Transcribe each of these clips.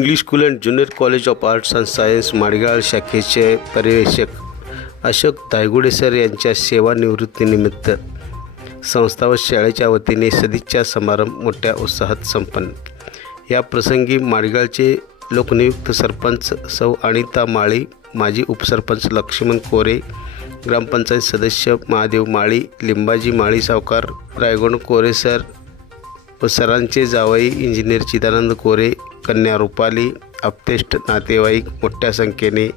English school and junior college of arts and science Madgal शाखेचे पर्यवेक्षक Ashok Daygude sir यांच्या सेवानिवृत्तीनिमित्त संस्था व शाळेच्या वतीने सदिच्छा समारंभ मोठ्या उत्साहात संपन्न. या प्रसंगी माडगाळचे लोकनियुक्त सरपंच सौ अनिता माळी माजी उपसरपंच लक्ष्मण कोरे ग्रामपंचायत सदस्य महादेव माळी लिंबाजी माळी सावकार रायगण कोरे सर व सरांचे जावई इंजिनियर चिदानंद कोरे कन्या रुपाली अपतेष्ट नातेवाईक मोठ्या संख्येने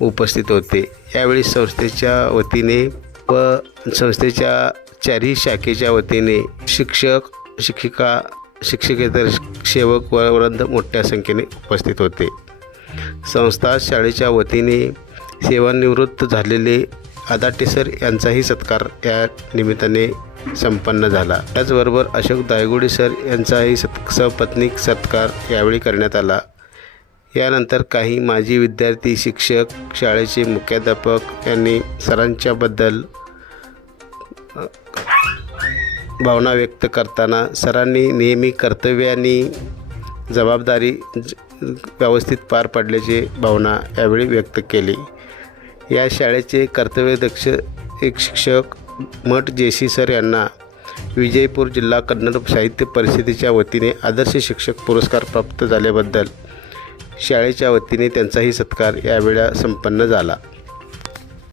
उपस्थित होते. यावेळी संस्थेच्या वतीने व संस्थेच्या चारही शाखेच्या वतीने शिक्षक शिक्षिका शिक्षकेतर सेवक व वृद्ध मोठ्या संख्येने उपस्थित होते. संस्था शाळेच्या वतीने सेवानिवृत्त झालेले आदाटेसर यांचाही सत्कार या निमित्ताने संपन्न झाला. त्याचबरोबर अशोक दायगुडे सर यांचाही सत् सपत्नीक सत्कार यावेळी करण्यात आला. यानंतर काही माजी विद्यार्थी शिक्षक शाळेचे मुख्याध्यापक यांनी सरांच्याबद्दल भावना व्यक्त करताना सरांनी नेहमी कर्तव्याने जबाबदारी ज- व्यवस्थित पार पडल्याची भावना यावेळी व्यक्त केली. या शाळेचे कर्तव्यदक्ष एक शिक्षक मठ जेसी सर यांना विजयपूर जिल्हा कन्नड साहित्य परिषदेच्या वतीने आदर्श शिक्षक पुरस्कार प्राप्त झाल्याबद्दल शाळेच्या वतीने त्यांचाही सत्कार यावेळा संपन्न झाला.